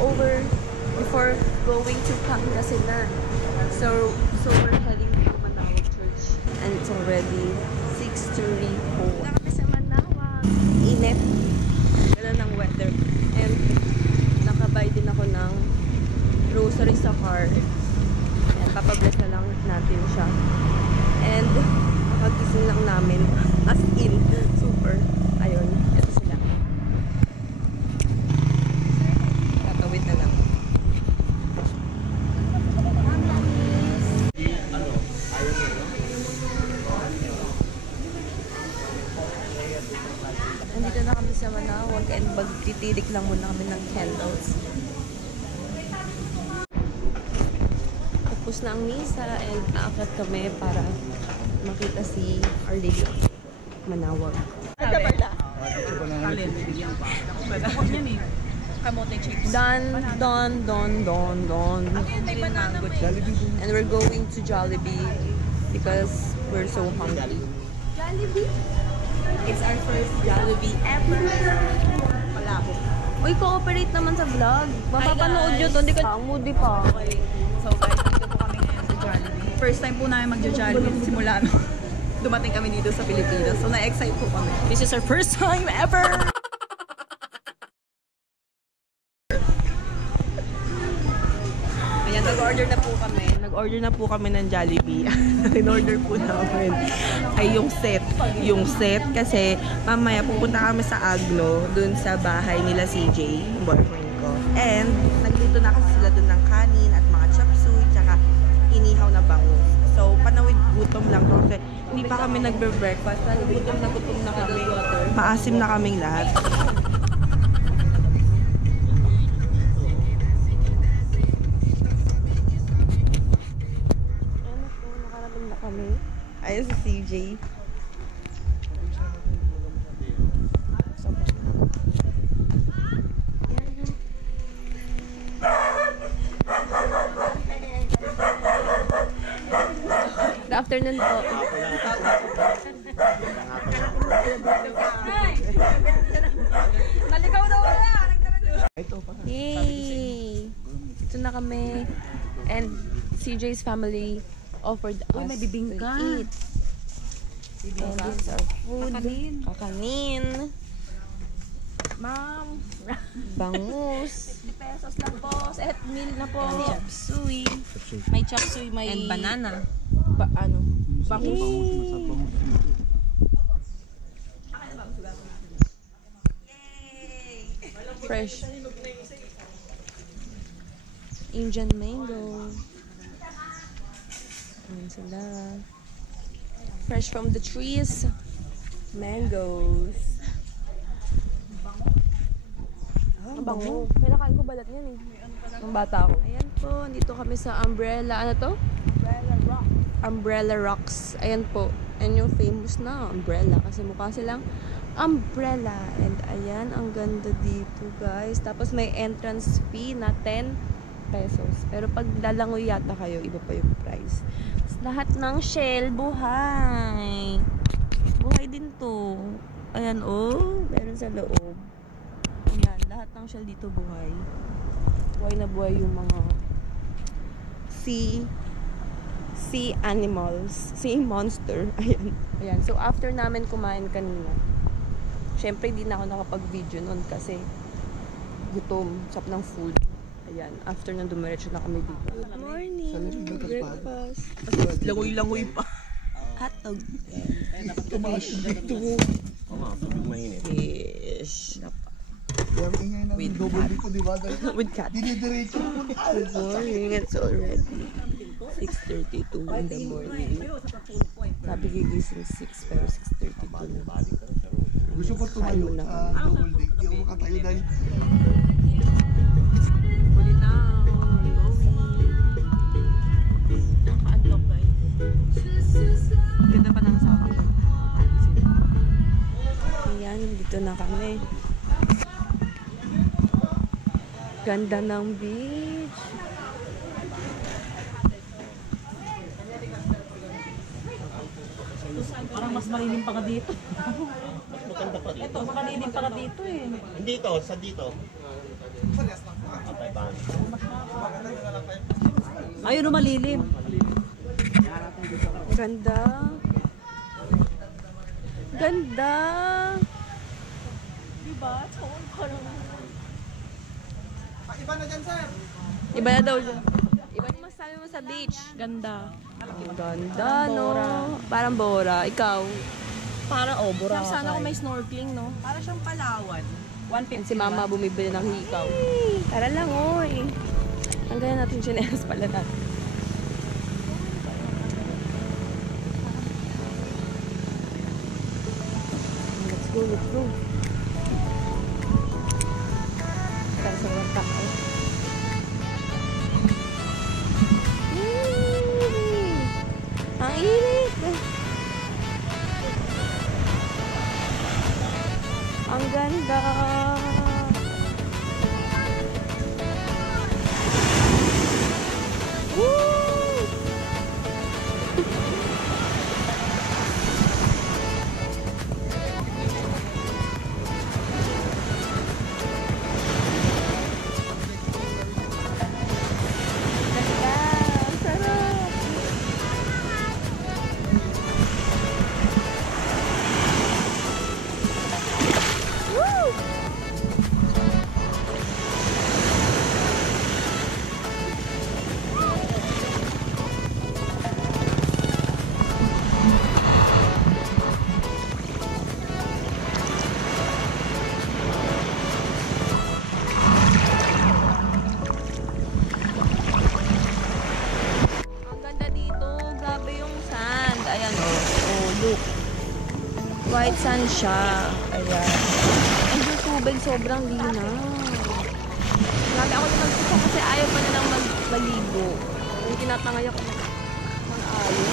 stopover before going to Pangasinan. So we're heading to Manawag Church and it's already 6:34. Wala kami sa Manawag. Init. Ganda ng weather. And nakabay din ako ng grocery sa car. And papabless na lang natin siya. And makagising lang namin. As in, super. Ayun, ito sila. Tatawid na lang. Nandito na kami sa Manawag and magtitirik lang muna kami ng candles. Tapos na ang misa and aakyat kami para makita si Our Lady of Manawag. Don. And we're going to Jollibee because we're so hungry. Jollibee? It's our first Jollibee ever. Palabo. Uy, cooperate naman sa vlog. Mapapanood nyo to. Hindi ka moody pa. Okay. So guys, dito po kami ngayon sa Jollibee. First time po namin magjo-Jollibee simula dumating kami dito sa Pilipinas. So na-excite po kami. This is our first time ever! Ayan, nag-order na po kami ng Jollibee. In-order po namin ay yung set. Yung set kasi mamaya pupunta kami sa Agno dun sa bahay nila CJ, yung boyfriend ko. And nagluto na kasi sila dun ng kanin at mga chop suey tsaka inihaw na bangus. So panawid gutom lang kasi hindi pa kami nagbe-breakfast. Gutom na kami. Maasim na kaming lahat. Ayun si CJ. Good afternoon po. Naligaw na wala! Yay! Ito na kami. And CJ's family offered us may bibingka. to eat. And this is our food. Kakanin. Ma'am! Bangus. pesos lang po. Set meal na po. Chop suey. May chop suey, may... And banana. Bangus. Fresh. Indian mango. Ayan sila. Fresh from the trees. Mangoes. Ang bango. May nakain ko balat niyan eh. Ang bata ko. Ayan po, dito kami sa Umbrella. Ano to? Umbrella Rock. Umbrella Rocks. Ayan po. And yung famous na umbrella. Kasi mukha silang umbrella. And ayan, ang ganda dito guys. Tapos may entrance fee na 10 pesos. Pero pag lalangoy yata kayo, iba pa yung price. Tapos lahat ng shell, buhay. Buhay din to. Ayan oh, meron sa loob. Ayan, lahat ng shell dito buhay. Buhay na buhay yung mga sea animals, sea monster. Ayan. Ayan. So after namin kumain kanina, syempre hindi na ako nakapag-video nun kasi gutom, sap ng food. Ayan, after nang dumiretso na kami dito. Good morning! Breakfast! Langoy-langoy pa. Hotdog. Fish. Fish. With cat. Dinidiretso po. Good morning. It's already 6:32 in the morning. Sabi gigising 6 pero 6:32 na. Gusto ko tumayo sa double deck. Hindi ako makatayo dahil Huli na. Naka-unlock guys. Ganda pa ng saka. Ayan, dito na kami. Ganda ng beach. Parang mas malilim pa ka dito. Mas maganda pa dito. Ito, makalilim pa ka dito eh. Hindi ito, sa dito. Okay. Ayun o, malilim. Ganda. Ganda. Diba? Iba na dyan, sir. Iba na daw dyan. Iba na masabi mo sa beach. Ganda. Ang ganda, no? Parang Bora. Ikaw? Para Boracay. Sana kung may snorkeling, no? Para siyang Palawan. 150. Si mama bumibili ng hikaw. Tara lang, oy. Tanggalin natin chinelas pala natin. Let's go, let's go. Tara sa watak. Ang init! Ang ganda! Woo! Ganda! Ang sarap! Woo! Ang ganda dito. Grabe yung sand. Ayan. Oh, look. White sand siya. Ayan. And yung tubig sobrang linaw. Grabe ako yung magsuso kasi ayaw pa nilang maligo. Yung tinatangay ako ng ayaw.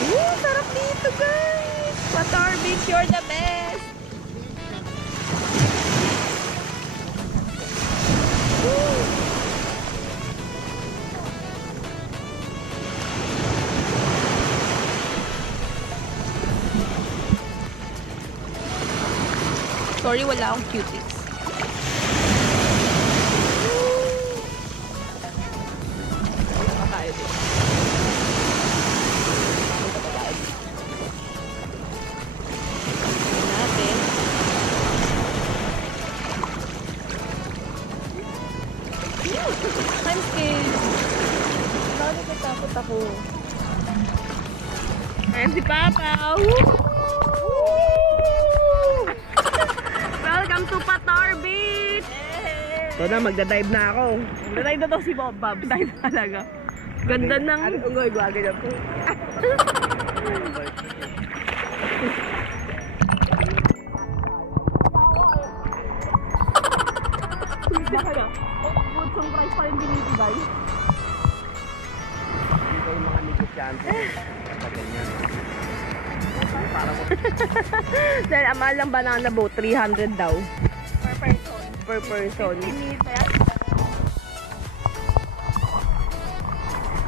Woo! Sarap dito, guys! Qatar Beach, you're the best! Woo! Sorry, wala akong cuties. Natin. I'm scared. Bakit natakot ako? Ayan si Papa. Welcome to Qatar Beach! Ito na, magdadive na ako. Magdadive na to si Bob Bob. Dive talaga. Ganda ng... Ano kung gawin na po? Good song price pa rin binibigay. Dito yung mga negosyante. Ganyan. Dahil ang mahal ng banana boat, 300 daw. Per person. Per person.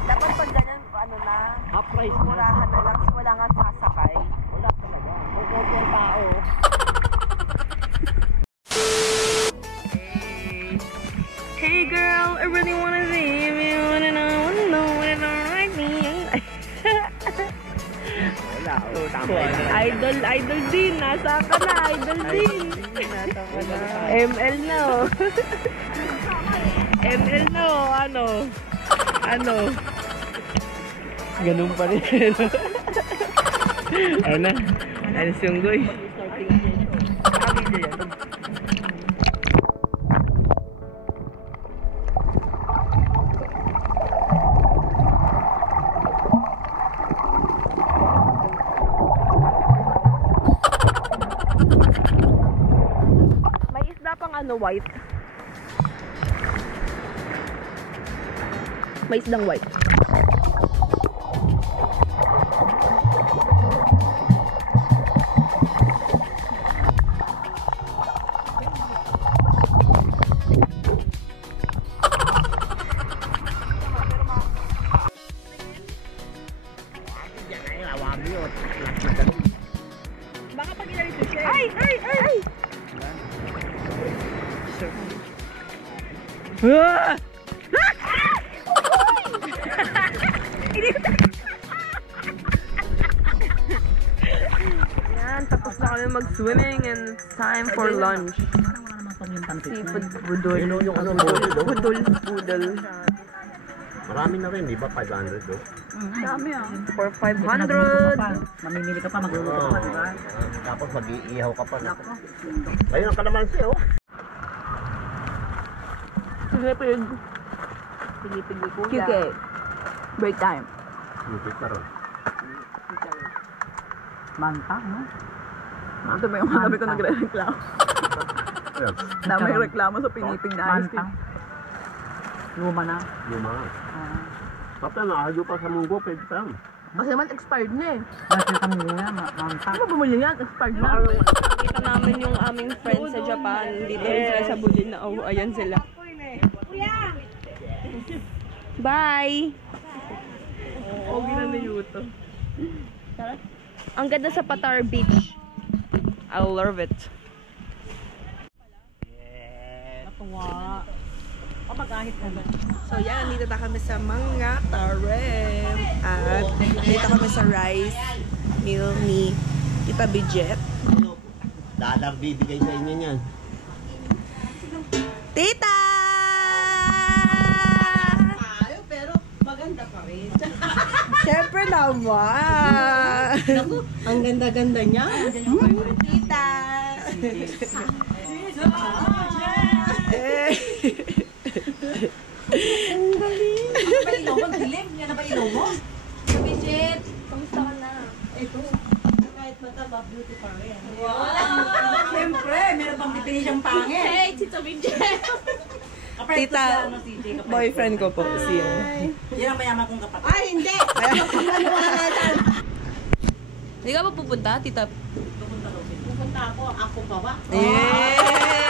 Dapat pag ganun, ano na, Half price na. murahan na lang. Wala nga sasakay. Wala talaga. Bukod yung tao. Hey girl, I really wanna see if you wanna know what it like me. Wala. Oh, tama lang. Idol din. Nasa ka na, idol din. Nasa ka na. ML na oh. ML na oh, ano? Ano? Ganun pa rin. Ayun na. Ayun si Unggoy. May isda pang ano, white. May isdang white. Baka pag ilalit ko siya. Ay! Ah! Ah! tapos na kami mag-swimming and it's time for lunch. Seafood budol. Yung ano, budol. Budol. Marami na rin, di ba? 500 do? Dami ah. For 500. Mamimili ka pa, magluluto ka pa, di ba? Tapos mag-iihaw ka pa. Ayun ang kalamansi, oh. Pilipig. Pilipig ni Kuya. QK. Break time. Lupit na rin. Manta, no? Ito ba yung manabi ko nagre-reklamo? Ayan, Dami yung reklamo sa pinipig na ice Manta. cream. Luma na. yung mga. Kapta, nakahalo pa sa munggo, pwede pa. Kasi naman expired na eh. Dahil ka muna, manta. Ano bumili yan? Expired na. Nakita namin yung aming friends sa Japan. Dito rin sila sa Bulin na. Oh, ayan sila. Bye! Oh, ginanayuto. Ang ganda sa Patar Beach. I love it. Natuwa. Kapag-ahit na ba? So yan, dito na kami sa Mga Tarem. At dito kami sa rice meal ni Tita Bidget. Dalang bibigay sa inyo niyan. Tita! Pero maganda pa rin. Siyempre naman! Ang ganda-ganda niya. Tita! Eh. Ang galing! Palilaw mo, dilim. Yan ang palilaw mo. Bridget, kamusta ka na? Ito. Kahit mataba, beauty pa rin. Siyempre, meron pang definition pangit. Hey, Tita Bridget! Tita, boyfriend ko po, siya. Yan ang mayaman kong kapatid. Ay, hindi! Hindi ka ba pupunta, Tita? Pupunta ako. Ako pa ba? Yeah!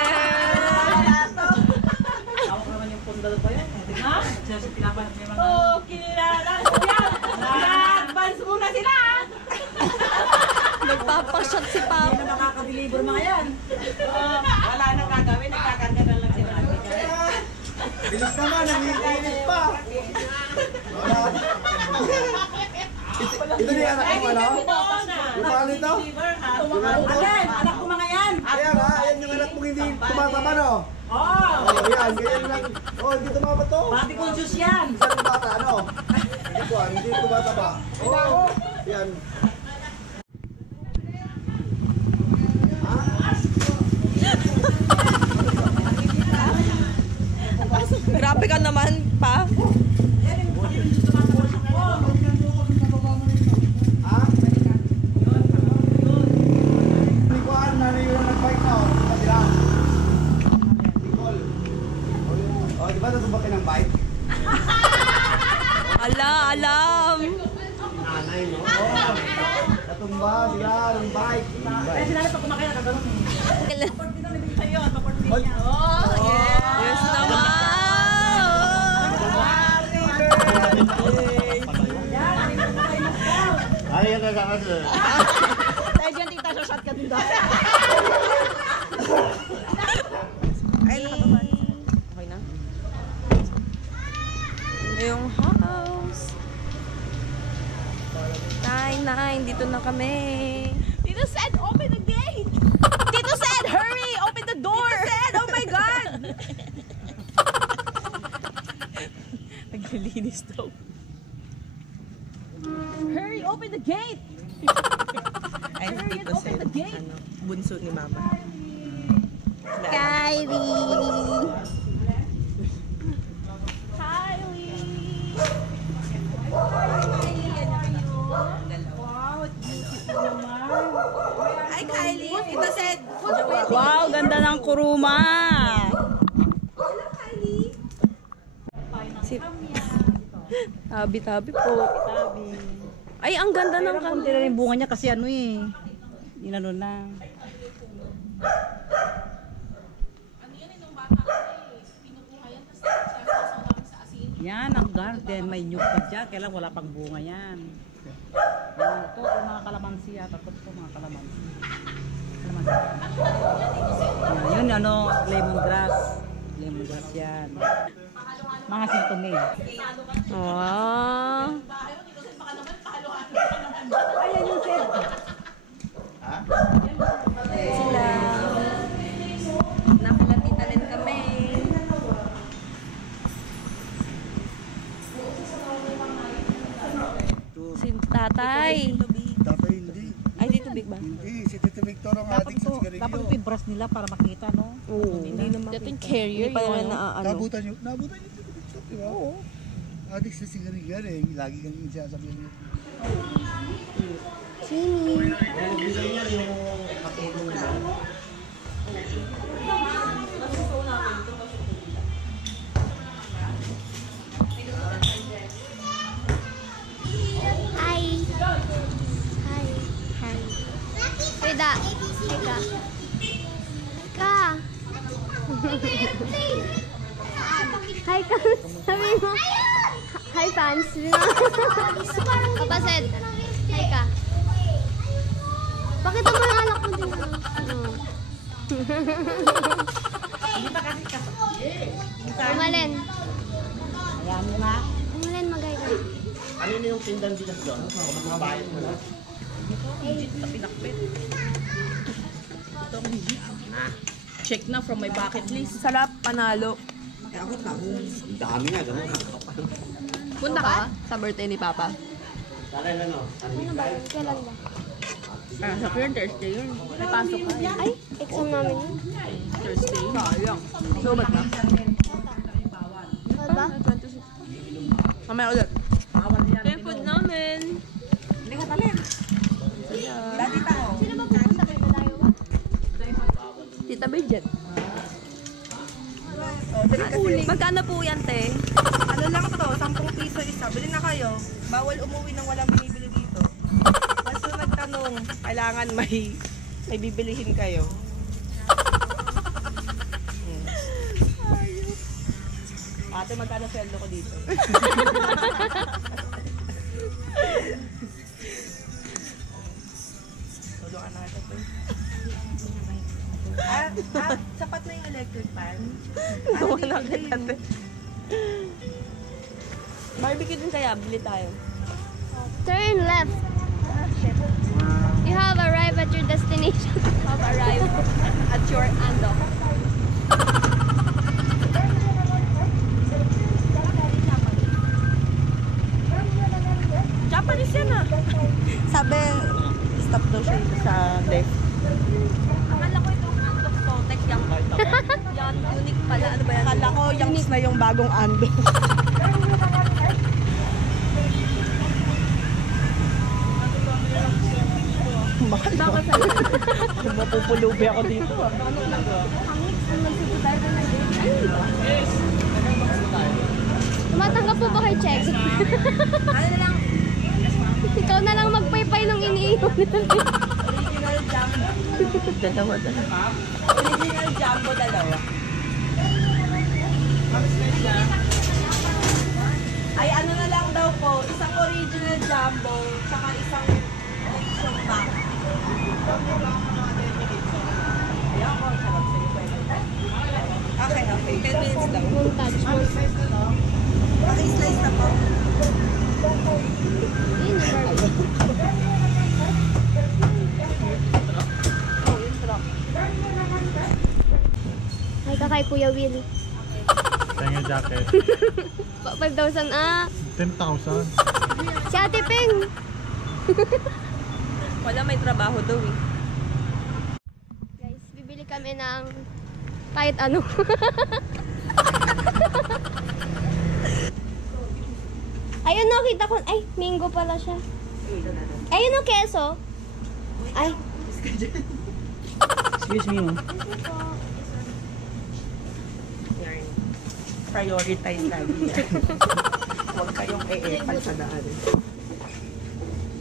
Tawag naman yung pundalo ba yan? Ha? Kasi pinapanap niya mga... Oh, kilala ko yan! Advance muna sila! Nagpapashot si Papa. Hindi na makaka-deliver mga yan. Wala nang gagawin. Nagkakarga na lang sila. Bilis naman, nangikinis pa. Ito niya anak ko, ano? Lumakan ito? Ayan, anak ko mga yan. Kaya nga, yan yung anak mong hindi tumataba, no? Oo. Oh, yan, ganyan lang. Oh, hindi tumaba to. Body conscious yan. Isang bata, ano? Hindi ko, hindi tumataba. Oh, yan. Grabe ka naman, pa. Ha? Likuan, nariyo na nag-bike na, oh. Kabila. Nicole. Oh, di ba natumbaki ng bike? Alam! Nanay, no? Oh, natumba sila ng bike. Kaya sila na pag kumakaya, nakaganon eh. Yes naman! Ay, yan na kasi. Tayo dyan, tita, sa shot ka din daw. Ay, nakataban. Okay na? Yung house. Nine, dito na kami. Tito said, open the gate! Tito said, hurry! Open the door! Tito said, oh my God! Naglilinis daw. Hurry, open the gate! Ay, dito sa ano, bunso ni Mama. Kylie! Hi, Kylie! Tita said, Wow, ganda ng kuruma. tabi-tabi po. Ay, ang ganda ng Kunti na rin bunga niya kasi ano eh. Inano na. Yan, ang garden. May nyug pa dyan. Kailan wala pang bunga yan. Yan, ito, mga kalamansi yata. Ito, mga kalamansi. Kalamansi. Yan, yun, ano, lemongrass. Lemongrass yan. Mga sintomi. Wow. Ayan yung sir. Sila. Nakilatita rin kami. Si tatay. Tatay hindi. Ay, dito big ba? Hindi, si Tito Victor ang Dapat ating sa sigarilyo. dapat ito yung brush nila para makita, no? Oo. Hindi naman. Ito yung carrier. Hindi pa naman naaano. Nabutan niyo si Tito Victor, di ba? Oo. Adik sa sigarilyo yan eh. Lagi kang sinasabihan niyo. Sini. Hi. Hi. Hi. Rida. Ika. Ika. Hi ka. Sabi mo. Hi fans. Papa said. Hi ka. Bakit mo yung alak mo din? Umalin. Ayan mo na. Umalin magay ka. Ano na yung tindan bigas doon? Magbabayad mo na. Check na from my bucket list. Sarap, panalo. Ang dami nga, ganun. Punta ka sa birthday ni Papa? Kala na no? Ano ba yun? Kailan ba? Ah, sa Thursday yun. May pasok ka. Ay, exam namin yun. Thursday. Sayang. So, ba't na? Ano ba? 26. Mamaya ulit. Ito yung food namin. Hindi ko talin. Dati tao. Sino ba pupunta kayo? Malayo ba? Tita Bridget. Magkano po yan, te? Ano lang to, 10 piso isa. Bili na kayo. Bawal umuwi nang walang binibili dito. Basta nagtanong, kailangan may bibilihin kayo. Ate, magkano sweldo ko dito? Tulungan natin to. Sapat na yung electric fan? Wala kita, te. Barbecue din kaya, bili tayo. Turn left. You have arrived at your destination. Have arrived at your andok. Japanese yan ah. Sabi, stop daw siya sa left. Akala ko itong andok Totec yung yan, unique pala. Ano ba yan? Akala ko yangs na yung bagong ando. Bakit mapupulubi ako dito ah. Tumatanggap po ba kay Check? Ano na lang? Ikaw na lang magpaypay nung iniinom nila. Original jumbo. Dalawa. Original jumbo, dalawa. Ay ano na lang daw po, isang original jumbo, tsaka isang edition pack. Ayan ko, sarap sa'yo. Okay, 10 minutes daw. Won't touch mo. Paki-slice na po. Yun, Hi ka kay Kuya Willie. Thank you, jacket. 5,000 ah. 10,000. Si Ate Ping. Wala, may trabaho daw eh. Guys, bibili kami ng kahit ano. Ayun no, kita ko. Ay, mango pala siya. Ayun no, keso. Ay. Excuse me. Yan. Prioritize lagi yan. Huwag kayong e-epal sa daan.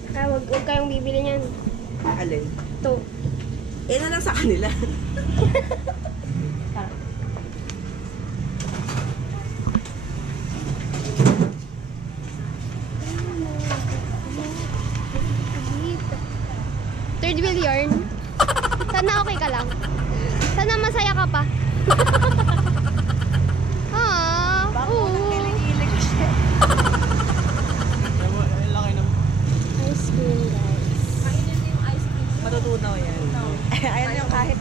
Kaya wag kayong bibili niyan. Alin? Ito. Na lang sa kanila. Third wheel yarn. Sana okay ka lang. Sana masaya ka pa. Oo. Ice cream, guys. Kainin mo yung ice cream. Matutunan no yan. Ayan yung kahit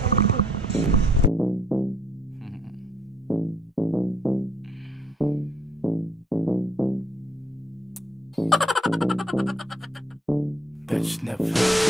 Bitch never